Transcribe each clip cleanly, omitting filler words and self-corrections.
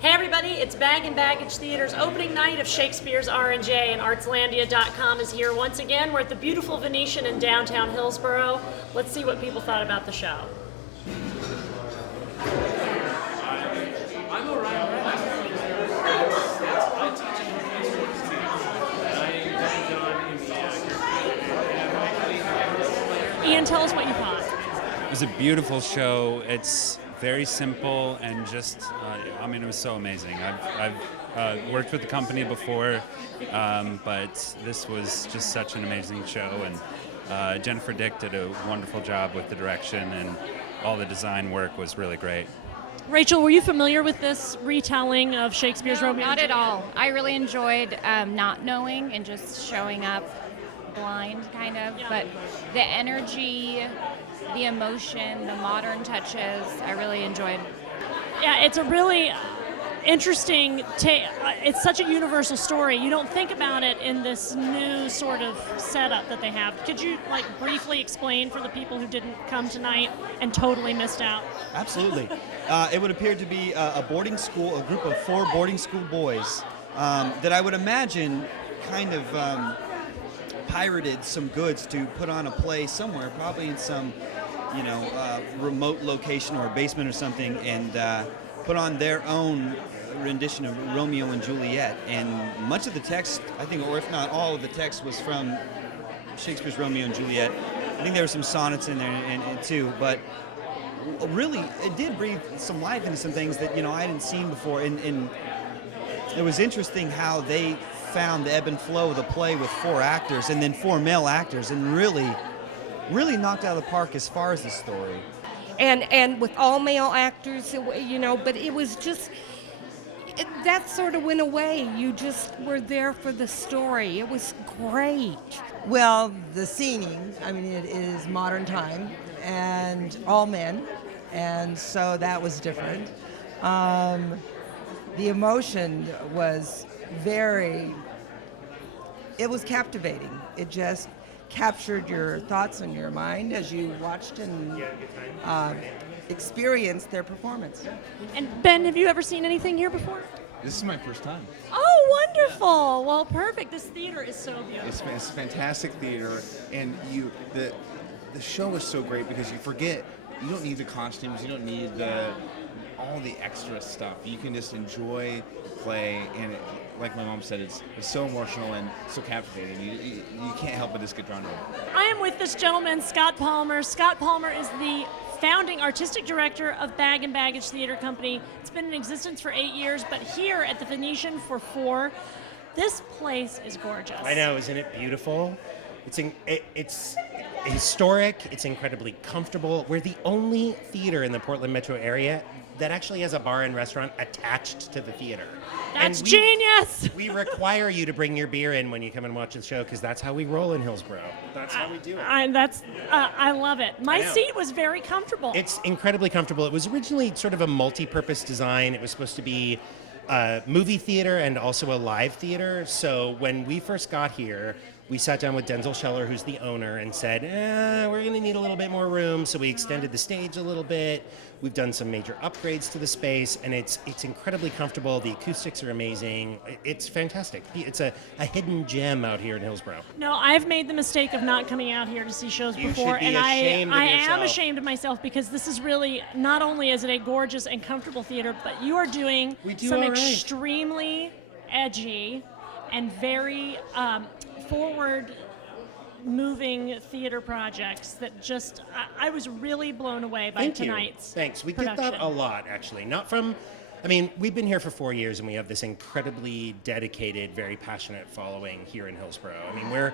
Hey everybody, it's Bag and Baggage Theater's opening night of Shakespeare's R&J, and Artslandia.com is here once again. We're at the beautiful Venetian in downtown Hillsborough. Let's see what people thought about the show. Ian, tell us what you thought. It was a beautiful show. It's very simple and just, it was so amazing. I've worked with the company before, but this was just such an amazing show. And Jennifer Dick did a wonderful job with the direction, and all the design work was really great. Rachel, were you familiar with this retelling of Shakespeare's Romeo Not and at Juliet? all. I really enjoyed not knowing and just showing up blind, kind of. Yeah. But the energy, the emotion, the modern touches, I really enjoyed. Yeah, it's a really interesting it's such a universal story. You don't think about it in this new sort of setup that they have. Could you briefly explain for the people who didn't come tonight and totally missed out? Absolutely. It would appear to be a boarding school, a group of 4 boarding school boys that I would imagine kind of pirated some goods to put on a play somewhere, probably in some, remote location or a basement or something, and put on their own rendition of Romeo and Juliet. And much of the text, I think, or if not all of the text, was from Shakespeare's Romeo and Juliet. I think there were some sonnets in there and too, but really it did breathe some life into some things that I hadn't seen before. And it was interesting how they found the ebb and flow of the play with 4 actors and then 4 male actors, and really knocked out of the park as far as the story. And with all male actors, but it was just, that sort of went away. You just were there for the story. It was great. Well, the singing, it is modern time and all men, and so that was different. The emotion was it was captivating. It just captured your thoughts and your mind as you watched and experienced their performance. And Ben, have you ever seen anything here before? This is my first time. Oh, wonderful. Well, perfect. This theater is so beautiful. It's fantastic theater, and the show is so great because you forget you don't need the costumes, you don't need all the extra stuff. You can just enjoy the play, and like my mom said, it's so emotional and so captivating. You can't help but just get drawn to it. I am with this gentleman, Scott Palmer. Scott Palmer is the founding artistic director of Bag and Baggage Theater Company. It's been in existence for 8 years, but here at the Venetian for 4. This place is gorgeous. I know, isn't it beautiful? It's historic, it's incredibly comfortable. We're the only theater in the Portland metro area that actually has a bar and restaurant attached to the theater. That's genius! We require you to bring your beer in when you come and watch the show, because that's how we roll in Hillsborough. That's how we do it. I love it. My seat was very comfortable. It's incredibly comfortable. It was originally sort of a multi-purpose design. It was supposed to be a movie theater and also a live theater. So when we first got here, we sat down with Denzel Scheller, who's the owner, and said, we're going to need a little bit more room. So we extended the stage a little bit. We've done some major upgrades to the space, and it's incredibly comfortable. The acoustics are amazing. It's fantastic. It's a hidden gem out here in Hillsborough. No, I've made the mistake of not coming out here to see shows before, should be and ashamed of I am yourself. ashamed of myself, because this is really, not only is it a gorgeous and comfortable theater, but you are doing some all right. extremely edgy and very forward moving theater projects that just I was really blown away by tonight's Thanks. We production. get that a lot, actually. Not from, we've been here for 4 years, and we have this incredibly dedicated, very passionate following here in Hillsborough.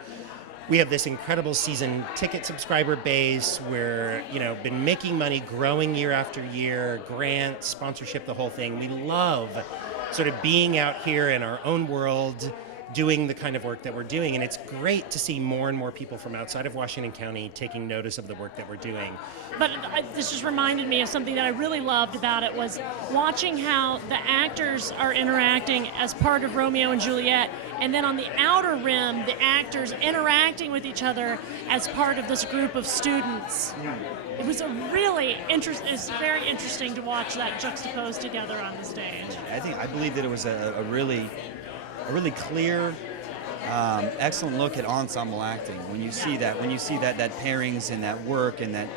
We have this incredible season ticket subscriber base. We're, been making money, growing year after year, grants, sponsorship, the whole thing. We love sort of being out here in our own world, doing the kind of work that we're doing. And it's great to see more and more people from outside of Washington County taking notice of the work that we're doing. But this just reminded me of something that I really loved about it was watching how the actors are interacting as part of Romeo and Juliet, and then on the outer rim, the actors interacting with each other as part of this group of students. It was a really interesting. It's very interesting to watch that juxtaposed together on the stage. I believe that it was a really clear, excellent look at ensemble acting. When you see that pairings and that work and that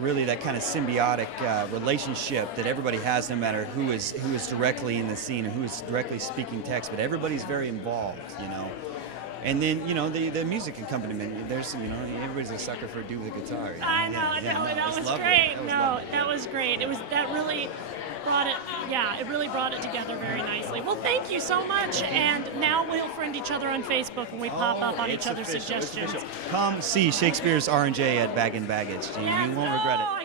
really that kind of symbiotic relationship that everybody has, no matter who is directly in the scene or who is directly speaking text, but everybody's very involved, And then the music accompaniment. There's everybody's a sucker for a dude with a guitar. I know, that was great. That was great. That really brought it. Yeah, it really brought it together very nicely. Well, thank you so much. And now we'll friend each other on Facebook when we pop up on each other's suggestions. Come see Shakespeare's R&J at Bag and Baggage. You won't regret it.